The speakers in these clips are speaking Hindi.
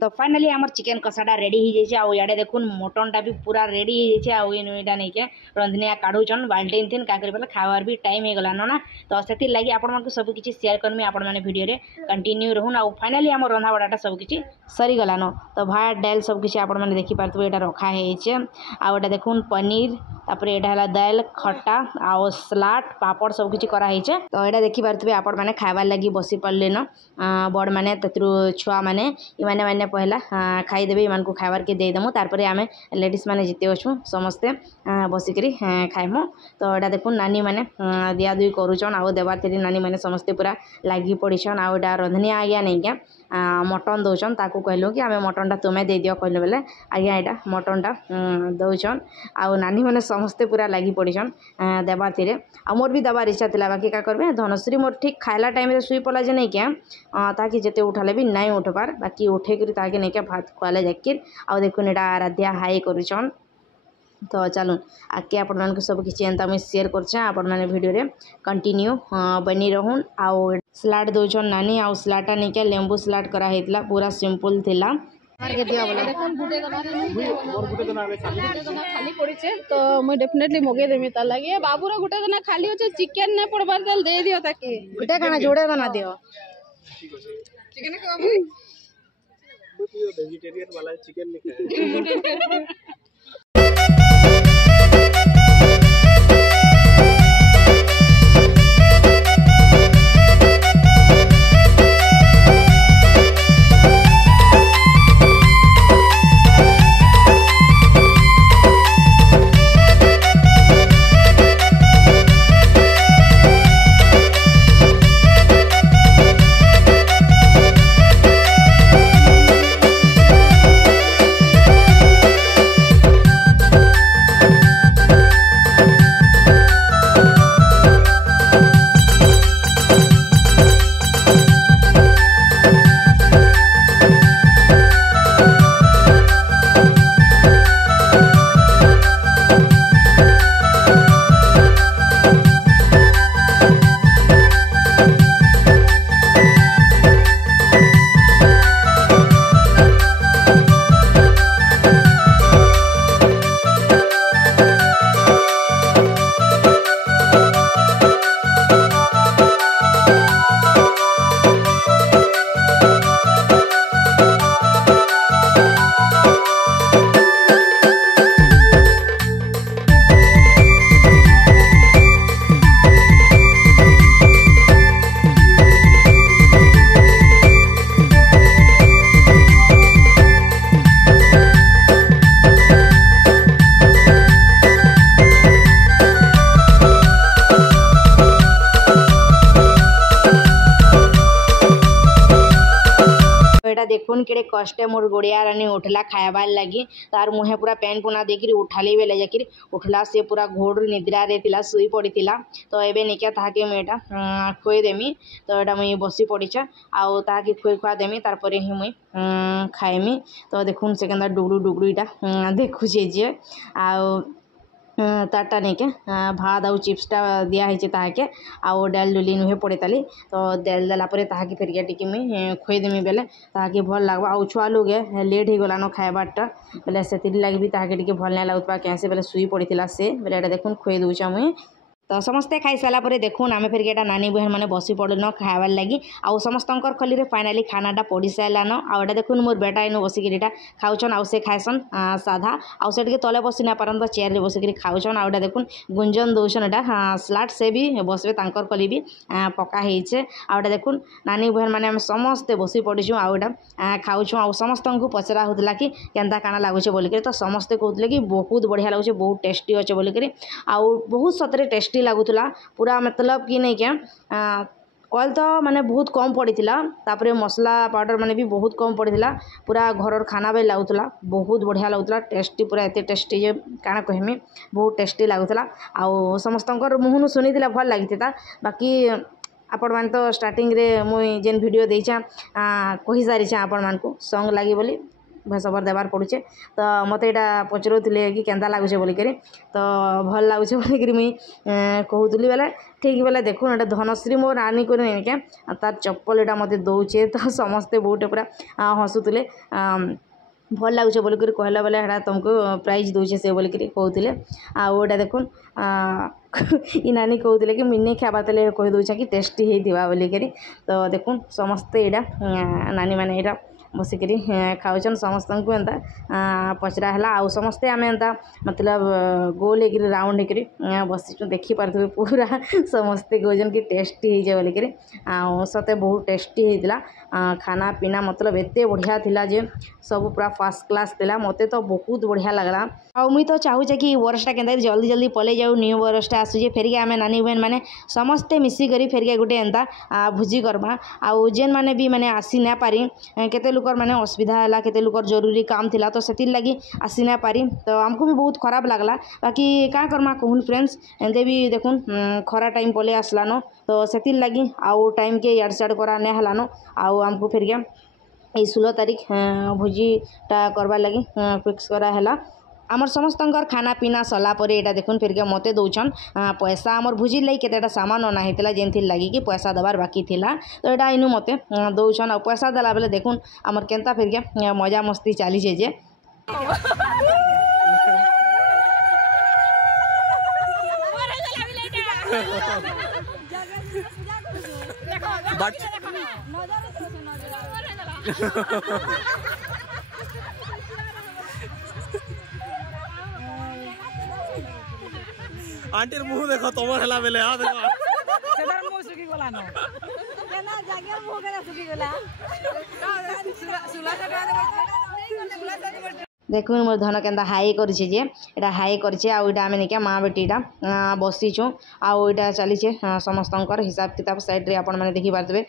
तो फाइनली आमर चिकेन कषाटा रेडी हो जाए आड़े देखुन मटनटा भी पूरा रेडी हो जाए आईटा नहीं के रंधनिया काढ़ुचन बाल्टीन थी क्या कर खावार भी टाइम हो गलान ना तो से लगी आपको सब किसी शेयर करमी आपण मैंने वीडियो कंटिन्यू रहून आ फाइनली आम रंधा बड़ाटा सब किसी सरीगलान तो भात डाल सब किसी आप देखी पार्थे यहाँ रखा है आटा देखुन पनीर तापर यहाँ दाल खट्टा आउ सलाड पापड़ सब किसी कराई तो यहाँ देखी पार्थे आपण मैंने खाबार लगी बसी पड़े न बड़ मैंने छुआ मैंने इमाने मैंने पहला खाईदेवे इन को खाबार के देदेमु तार आम लेडीज मैंने जिते अच्छू समस्ते बसिक खाइमु तो यहाँ देखुन नानी मैंने दिया दुई करुचन आउ देवार थी नानी मैंने समस्ते पूरा लगी पड़ीछन आउ रंधनिया आज्ञा नहीं क्या मटन दौन ताकू कहलु कि आम मटनटा तुम्हें दे दियो कहलु बेले आज्ञा यहाँ मटनटा दौन आउ नानी मैंने समस्ते पूरा लगी पड़ीछन देवार थी मोर भी देवार इच्छा थी बाकी क्या करेंगे धनश्री मोर ठीक खाला टाइम शुई पड़ा जे नहीं क्या ताकि जिते उठाले भी नहीं उठबार बाकी उठे कर नहीं क्या भात खुआले जाकिर आउ देखुन यहाँ आराध्या हाई करुचन तो चलून आगे आपण मानक सब किसी एंता मुझे शेयर कर वीडियो कंटिन्यू बनी रहून आउ सलाड दौन नानी आउ सलाडटा नहीं क्या लेंबू सलाड कराई पूरा सिंपल थिला खाली पड़े तो मुझे डेफिनेटली मगेदेमी तार लगे बाबूर गोटे दाना खाली अच्छे चिकेन नहीं पड़बार ताल दे दियो ताके गोटे काना जोड़े दाना दियो चिकेन का वेजिटेरियन वाला चिकेन नहीं खाए देखुन कि कष्टे मोर गोड़िया रानी उठला खाबार लगी तार मुहे पूरा पैन पुना देकर उठाली बेले जाकि उठला से पूरा घोड़ निद्रा रे शुई पड़ी तो एबे निका ताके मुझे खुएदेमी तो यहाँ मुई बसी पड़ी आउ ताके खुए खुआ देमी तार ही मुई खाएमी तो देखुन से केंदा डुगडू डुगडूटा देखुचे जे आउ तारटा नहीं के भात आउ चिप्सटा दिखाई ताके आउ डाल डुली नुहे पड़े ताली तो डाल देलापर ताकि फेरिया टी मुई खुएदेमी बेले ताकि भल लगवा आउ छुआ लोग लेट हो गलान खाइबारटा बेले से लगे भी ताकि भल नहीं लगुवा कैसे बेले शुई पड़ी से बेले यहाँ देखुन खुए दूचा मुई तो समस्ते खाई सारापर देखुन आम फिर एटा नानी बहन मैंने बसी पड़न खाइबार लगी आउ समस्त खली फाइनाली खानाटा पड़ी सारान आटा देखुन मोर बेटा इन बसिक खाऊन आउ से खाएसन साधा आउ से तले बसी ना पारन चेयर रे बसिक खाऊन आटा देखुन गुंजन दौन यहाँ सलाड से भी बसवे तांकर खली भी पकाई आटा देखुन नानी बहन मैंने आम समस्ते बसी पड़ीचु आउटा खाऊँ आउ समस्त को पचरा होता कि केन्ता काना लगुचे बोलिक तो समस्ते कहते कि बहुत बढ़िया लगुचे बहुत टेस्टी अच्छे बोलिक आउ बहुत सतरे टेस्टी लगुला पूरा मतलब कि नहीं क्या ऑयल तो माने बहुत कम पड़ीला तापर मसला पाउडर माने भी बहुत कम पड़ीला पूरा घर खाना भी लगुला बहुत बढ़िया लगुला टेस्टी पूरा एत टेस्टी जे काना कहमी बहुत टेस्टी लगुला आउ समस्त मुहनु शुनी भल लगी बाकी आपण मान तो स्टार्टिंग रे मुई जेन वीडियो देछा कहि सारी आपण मान को सॉन्ग लागी बोली भैसबर देवार पड़ुचे तो मत यहाँ पचरूले कि केन्ता लगुचे बोलिक तो भल लगुचे बोलिक मुई कहूली बेले ठीक बेले देखुन एटा धनश्री मो नानी को नहीं क्या तार चप्पल यहाँ मत दौचे तो समस्ते बहुटे पूरा हसुले भल लगुचे बोलिक कहला बेले हेटा तुमको प्राइज दौचे से बोलिक कहते आटा देखुन ई नानी कहते कि मिनी खावा तेल कही दौचा कि टेस्टी होता बोलिक तो देखुन समस्ते यहाँ नानी मैंने यहाँ बसिक खाऊन समस्त को एंता पचरा है आउ समस्ते आम एंता मतलब गोल हो राउंड हो बसी देखिपे पूरा समस्ते कहन कि टेस्टी हो बोलिक सते बहुत टेस्टी होता खाना पीना मतलब एत बढ़िया थिला जे सब पूरा फास्ट क्लास थिला मते तो बहुत बढ़िया लगला आउ मुई तो चाहूचे कि वर्षटा के जल्दी जल्दी पलै जाऊ न्यू वर्षटा आसूचे फेरिके आम नानी बहन मैंने समस्ते मिसिकी फेरिके गोटे एंता भोजी करवा आउ जेन मैंने भी मैंने आसी ना पारी केते लुकर मैंने असुविधा है केते लुकर जरूरी काम थिला तो से लगी आसी ना पारी तो आमको भी बहुत खराब लगला बाकी क्या करमा कहून फ्रेंड्स एंते भी देखुन खरा टाइम पलै आसलानो तो से लगी आउ टाइम के याड साड करा नहीं हलानो आउ आमको फिर गया 16 तारीख भोजीटा करवार लगी फिक्स करा है आमर समस्त खाना पीना सरला यहाँ देखुन फिर मते दौन पैसा आमर भोजी लगी केतेटा सामान अना होता जेन लगी कि पैसा देवार बाकी थिला तो यहाँ इनु मते दौन आ पैसा देला बेले देखुन आमर केनता फिर मजा मस्ती चली जे आंटी मुँह देखो तुम हेला बेले हाँ देखो सेदार मुँह सुखी गला न केना जागे मुँह केना सुखी गला सुला देखुन मोर धन केन्ता हाई करिछे जे एटा हाई करिछे आ ओइटा आमे निके माँ बेटीटा बसिछु आ ओइटा चलीछे समस्तंकर हिसाब किताब साइड रे आपण माने देखि पारतबे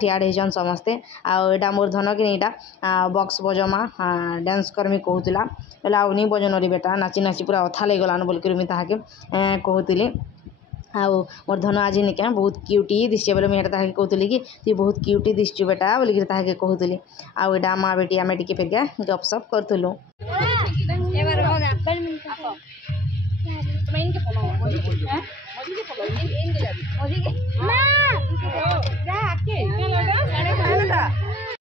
ठियाड हेजन समस्ते आ ओइटा मोर धन कि एटा बॉक्स बजमा डांस करमी कहूतिला बेला आ नी बजन रे बेटा नाची नाची पूरा अथा ले गलान बोल कर मी ताहाके कहूतिली आउ मोर धन आज निके बहुत क्यूटी दिशे बोले मुझे ताके कहूली कि तु बहुत क्यूटी दिशु बेटा बोलिक ताके कहूली आउ एटा माँ बेटी आमे टिके फेर गपसप करथुलु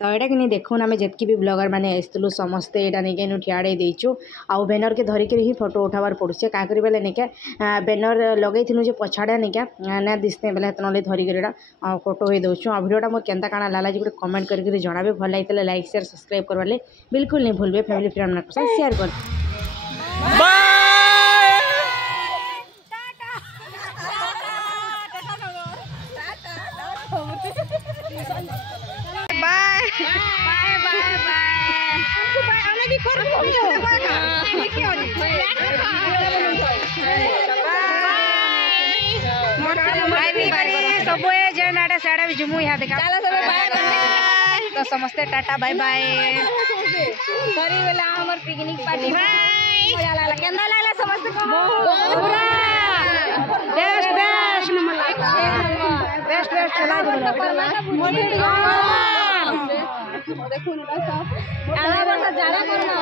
तो यहाँ कि देखुन आम जितकी भी ब्लगर मैंने आसलु समस्ते यहाँ नहीं ठियाड़े देचु आउ बैनर के धरिक ही फोटो उठावर पड़ुचे क्या करें बेले निके बैनर लगे जो पछाड़े निके ना दिसते बेले ना धरिक फोटो ही दौचु आ भिडियोटा मोर केन्ता काଣା लाला जी कमेंट करके जनाबे भल लगे लाइक शेयर सब्सक्राइब करवाले बिल्कुल नहीं भूलबे फैमिली फ्रेंड शेयर कर सब जेडे साड़े भी जुमु यहाँ देखा तो समस्ते टाटा बाय बाय करी बेला हमर पिकनिक पार्टी मजा लागला केंदा लागला समस्त को पूरा बेस्ट बेस्ट नंबर लागला बेस्ट बेस्ट चला देखो आला बता जाड़ा करना